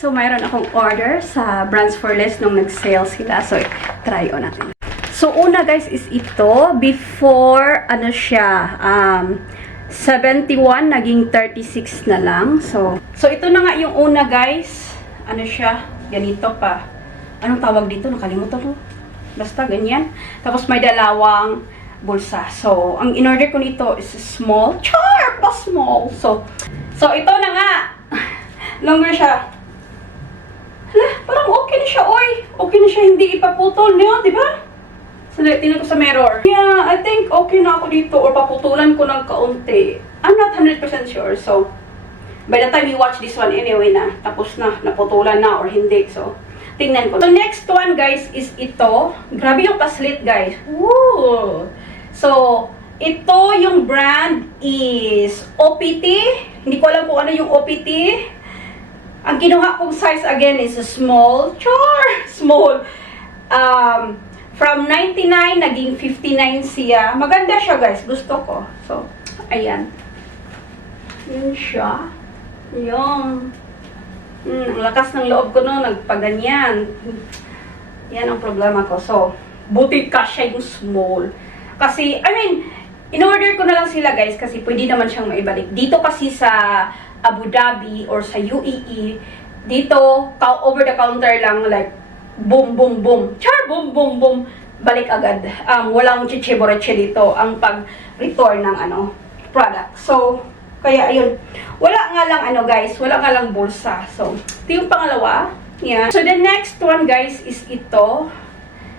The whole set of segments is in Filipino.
So, mayroon akong order sa Brands for Less nung nag-sale sila. So, try on natin. So, una guys is ito. Before, ano siya, 71, naging 36 na lang. So ito na nga yung una guys. Ano siya? Ganito pa. Anong tawag dito? Nakalimutan ko. Basta ganyan. Tapos may dalawang bulsa. So, ang in-order ko nito is small. Char! Pa small. So ito na nga. Longer siya. Hala, parang okay na siya, oy. Okay na siya, hindi ipaputol niyo, di ba? Sandali, tingnan ko sa mirror. Yeah, I think okay na ako dito or paputulan ko ng kaunti. I'm not 100% sure. So, by the time you watch this one anyway na, tapos na, naputulan na or hindi. So, tingnan ko. So, next one guys is ito. Grabe yung paslit guys. Woo! So, ito yung brand is OPT. Hindi ko alam kung ano yung OPT. Ang kinuha kong size again is a small. Char! Small. From 99, naging 59 siya. Maganda siya guys. Gusto ko. So, ayan. Yun siya. Yung. Ang lakas ng loob ko no, nagpaganyan. Yan ang problema ko. So, buti kasya yung small. Kasi, I mean, in-order ko na lang sila guys kasi pwede naman siyang maibalik. Dito kasi sa Abu Dhabi or sa UAE, dito, over the counter lang, like, boom, boom, boom. Char, boom, boom, boom. Balik agad. Walang chichiboreche dito ang pag-return ng product. So, kaya ayun. Wala nga lang guys, wala nga lang bulsa. So, ito yung pangalawa. Yeah. So, the next one guys is ito.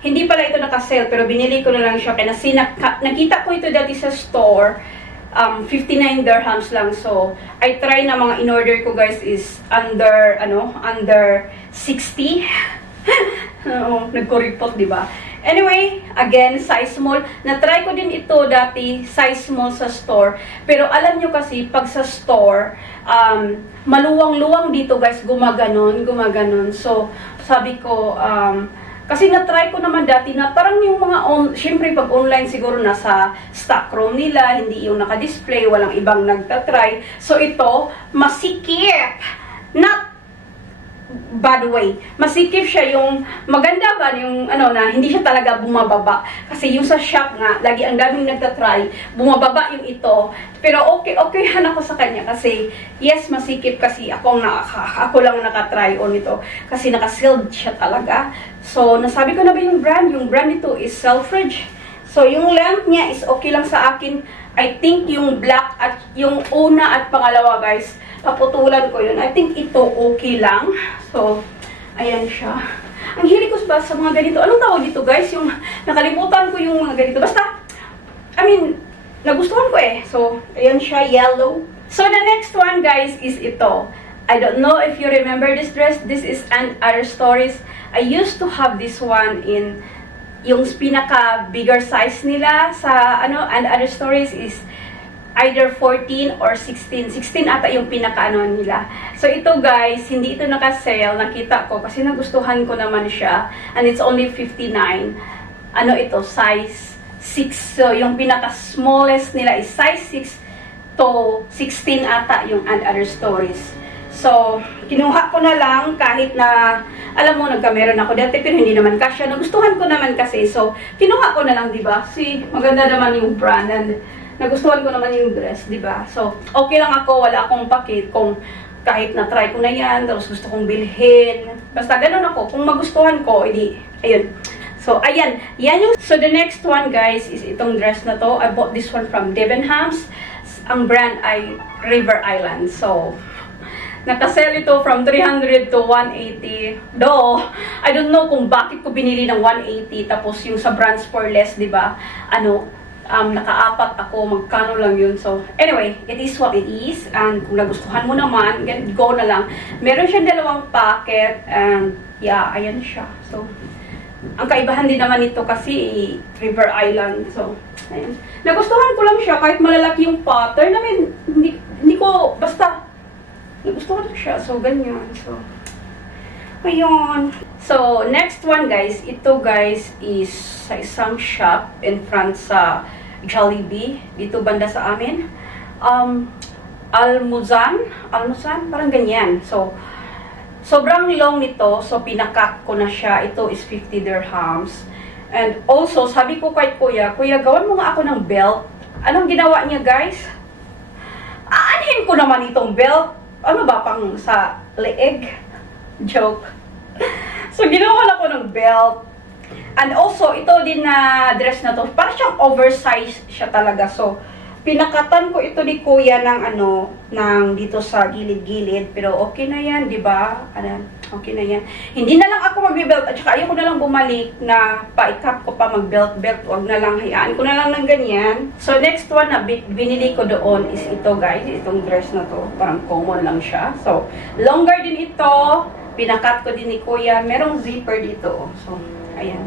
Hindi pala ito naka-sale, pero binili ko na lang siya. Kasi nakita ko ito dati sa store. 59 dirhams lang. So, I try na mga in-order ko guys is under 60. Nagkuripot, di ba? Anyway, again, size small. Na-try ko din ito dati, size small sa store. Pero alam nyo kasi, pag sa store, maluwang-luwang dito guys, gumaganon. So, sabi ko, kasi na-try ko naman dati na parang yung mga, syempre pag online siguro nasa stock room nila, hindi yung naka-display, walang ibang nagtatry. So, ito, masikip. Not bad way. Masikip siya yung maganda ba yung na hindi siya talaga bumababa. Kasi yung sa shop nga, lagi ang daming nagtatry, bumababa yung ito. Pero okay ako sa kanya kasi yes, masikip kasi ako lang nakatry on ito. Kasi naka-sealed siya talaga. So, nasabi ko na ba yung brand? Yung brand nito is Selfridge. So, yung length niya is okay lang sa akin. I think yung black at yung una at pangalawa guys, paputulan ko yun. I think ito okay lang. So, ayan siya. Ang hilig ko ba sa mga ganito? Anong tawag dito guys? Yung nakalimutan ko yung mga ganito. Basta, I mean, nagustuhan ko eh. So, ayan siya, yellow. So, the next one guys is ito. I don't know if you remember this dress. This is And Other Stories. I used to have this one in yung pinaka bigger size nila sa And Other Stories is either 14 or 16. 16 ata yung pinaka nila. So ito guys, hindi ito naka-sale. Nakita ko kasi nagustuhan ko naman siya. And it's only 59. Ito, size 6. So yung pinaka smallest nila is size 6 to 16 ata yung And Other Stories. So, kinuha ko na lang kahit na, alam mo, nagkameron ako dati pero hindi naman kasya. Nagustuhan ko naman kasi. So, kinuha ko na lang, diba? Si maganda naman yung brand and nagustuhan ko naman yung dress, diba? So, okay lang ako. Wala akong pakit kung kahit na-try ko na yan, tapos gusto kong bilhin. Basta ganun ako. Kung magustuhan ko, edi, ayun. So, ayan. Yan yung, so, the next one, guys, is itong dress na to. I bought this one from Debenhams. Ang brand ay River Island. So, nakasell ito from 300 to 180. Though, I don't know kung bakit ko binili ng 180 tapos yung sa Brands for Less, di ba? Naka-apat ako, magkano lang yun. So, anyway, it is what it is. And kung nagustuhan mo naman, go na lang. Meron siyang dalawang packet and yeah, ayan siya. So, ang kaibahan din naman ito kasi River Island. So, ayan. Nagustuhan ko lang siya kahit malalaki yung pattern. I mean, hindi ko, basta nagustuhan ko siya. So, ganyan. So, ayun. So, next one guys. Ito guys is sa isang shop in front sa Jollibee. Dito banda sa amin. Almuzan? Parang ganyan. So, sobrang long nito, so pinakat ko na siya. Ito is 50 dirhams. And also, sabi ko kay Kuya, Kuya, gawan mo nga ako ng belt. Anong ginawa niya, guys? Aanhin ko naman itong belt. Ano ba, pang sa leeg? Joke. So, ginawa ko ng belt. And also, ito din na dress na to, para siyang oversized siya talaga. So, pinakatan ko ito ni Kuya ng ng dito sa gilid-gilid. Pero okay na yan, di ba? Okay na yan. Hindi na lang ako magbe-belt. At saka ayoko na lang bumalik na pa-cut ko pa mag-belt-belt. Huwag na lang, hayaan ko na lang ng ganyan. So, next one na binili ko doon is ito, guys. Itong dress na to. Parang common lang siya. So, longer din ito. Pinakat ko din ni Kuya. Merong zipper dito. So, ayan.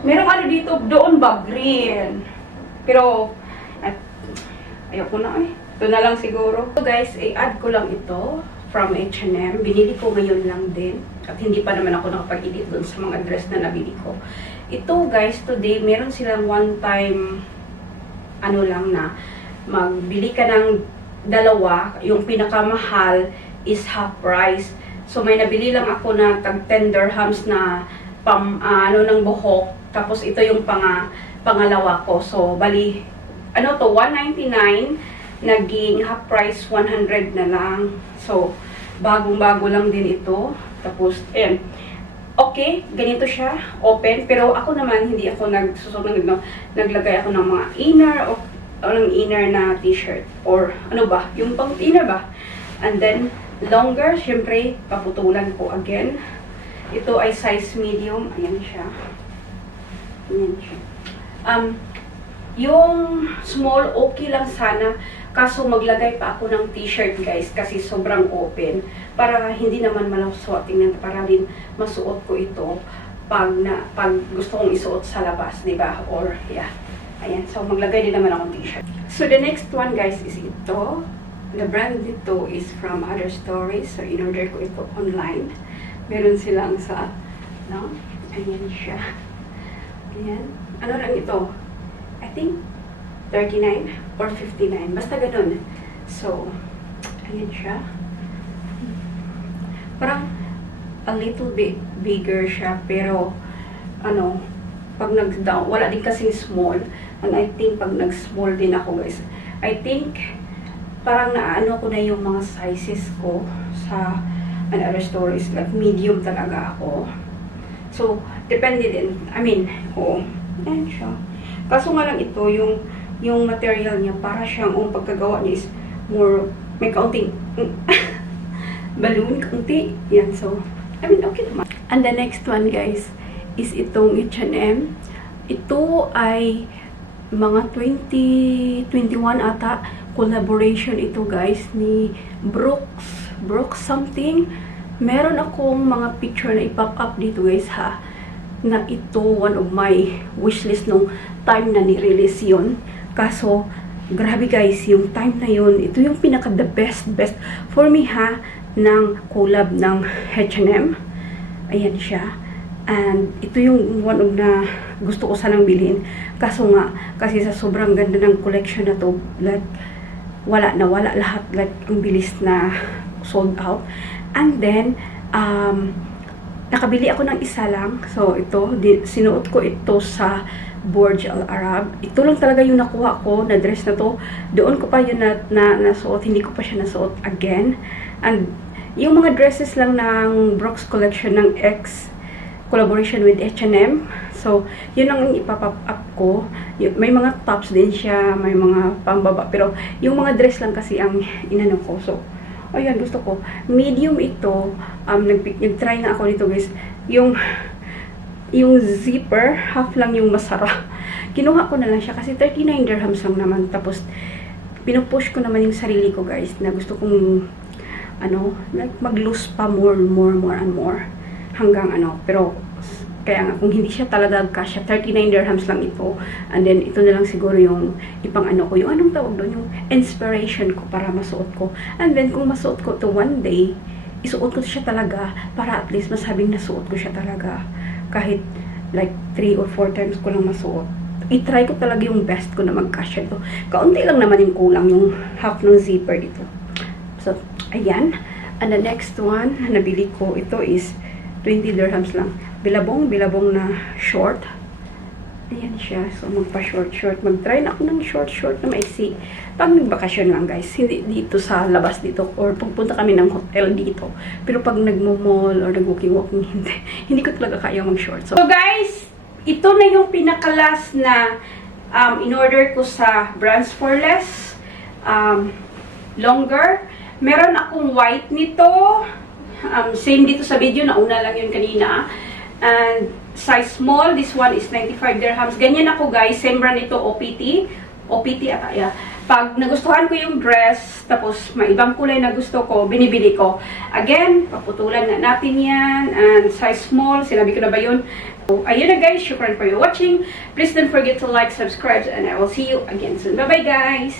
Merong ano dito, doon ba? Green. Pero, ayoko na eh. Ito na lang siguro. So guys, i-add ko lang ito from H&M. Binili ko ngayon lang din. At hindi pa naman ako nakapag-edit doon sa mga dress na nabili ko. Ito guys, today, meron silang one time, lang na, magbili ka ng dalawa. Yung pinakamahal is half price. So may nabili lang ako na tag 10 dirhams na ng buhok. Tapos ito yung pangalawa ko. So, bali, to, 199, naging half price, 100 na lang. So, bagong-bago lang din ito. Tapos, okay, ganito siya, open. Pero ako naman, hindi ako naglagay ako ng mga inner o ng inner na t-shirt. Or, yung pang inner ba? And then, longer, syempre, paputulan ko again. Ito ay size medium. Ayan siya. Ayan siya. Yung small, okay lang sana. Kaso maglagay pa ako ng t-shirt, guys, kasi sobrang open. Para hindi naman malaswa. Tingnan, para rin masuot ko ito pag gusto kong isuot sa labas, di ba? Or, yeah. Ayan. So, maglagay din naman akong t-shirt. So, the next one, guys, is ito. The brand dito is from Other Stories. So, in-order ko ito online. Meron silang sa, ayan siya. Ayan. Ano lang ito? I think 39 or 59. Basta ganun. So, ayan siya. Parang a little bit bigger siya. Pero, pag nag-down, wala din kasing small. And I think pag nag-small din ako, guys, I think parang naano ko na yung mga sizes ko sa Other Stories. Like, medium talaga ako. So, depende din. Oo. Ayan siya. Kaso nga lang ito, yung material niya, para siyang, pagkagawa niya is more, may kaunting, balloon, kaunti. Yan, so, okay naman. And the next one, guys, is itong H&M. Ito ay mga 2021 ata, collaboration ito, guys, ni Brooks something. Meron akong mga picture na ipop up dito, guys, ha, na ito one of my wishlist nung time na ni-release yun. Kaso, grabe guys, yung time na yun, ito yung pinaka the best for me, ha, ng collab ng H&M. Ayan siya. And ito yung one of na gusto ko sanang bilhin. Kaso nga, kasi sa sobrang ganda ng collection na to, like, wala lahat, like, ang bilis na sold out. And then, nakabili ako ng isa lang. So, ito, sinuot ko ito sa Burj Al Arab. Ito lang talaga yung nakuha ko na dress na to. Doon ko pa yun nasuot. Hindi ko pa siya nasuot again. And, yung mga dresses lang ng Brooks collection ng X collaboration with H&M. So, yun ang ipapop up ko. May mga tops din siya, may mga pambaba. Pero, yung mga dress lang kasi ang inano ko. So, ayan, gusto ko. Medium ito. Nag-try na ako nito, guys. Yung zipper, half lang yung masara. Kinuha ko na lang siya kasi 39 dirhams lang naman. Tapos, pinupush ko naman yung sarili ko, guys, na gusto kong, like, mag-lose pa more and more. Hanggang pero, kaya nga, kung hindi siya talaga kasya, 39 dirhams lang ito. And then, ito na lang siguro yung ipang ko, yung anong tawag doon, yung inspiration ko para masuot ko. And then, kung masuot ko to one day, isuot ko siya talaga para at least masabing nasuot ko siya talaga. Kahit like 3 or 4 times ko lang masuot. I-try ko talaga yung best ko na magkasya ito. Kaunti lang naman yung kulang, yung half ng zipper dito. So, ayan. And the next one na nabili ko, ito is 20 dirhams lang. Bilabong na short. Ayan siya. So, magpa-short. Mag-try na ako ng short na maiksi. Pag nagbakasyon lang, guys. Hindi dito sa labas dito. Or pagpunta kami ng hotel dito. Pero pag nagmo-mall or nag-walking, hindi ko talaga kaya mag-short. So, guys, ito na yung pinakalas na in-order ko sa Brands for Less. Longer. Meron akong white nito. Same dito sa video. Nauna lang yun kanina. And size small. This one is 95 dirhams. Ganyan ako, guys. Same brand ito. OPT ata. Yeah. Pag nagustuhan ko yung dress, tapos may ibang kulay na gusto ko, binibili ko. Again, paputulan na natin yan. And size small. Sinabi ko na ba yun? So, ayun na, guys. Shukran for your watching. Please don't forget to like, subscribe, and I will see you again soon. Bye-bye, guys!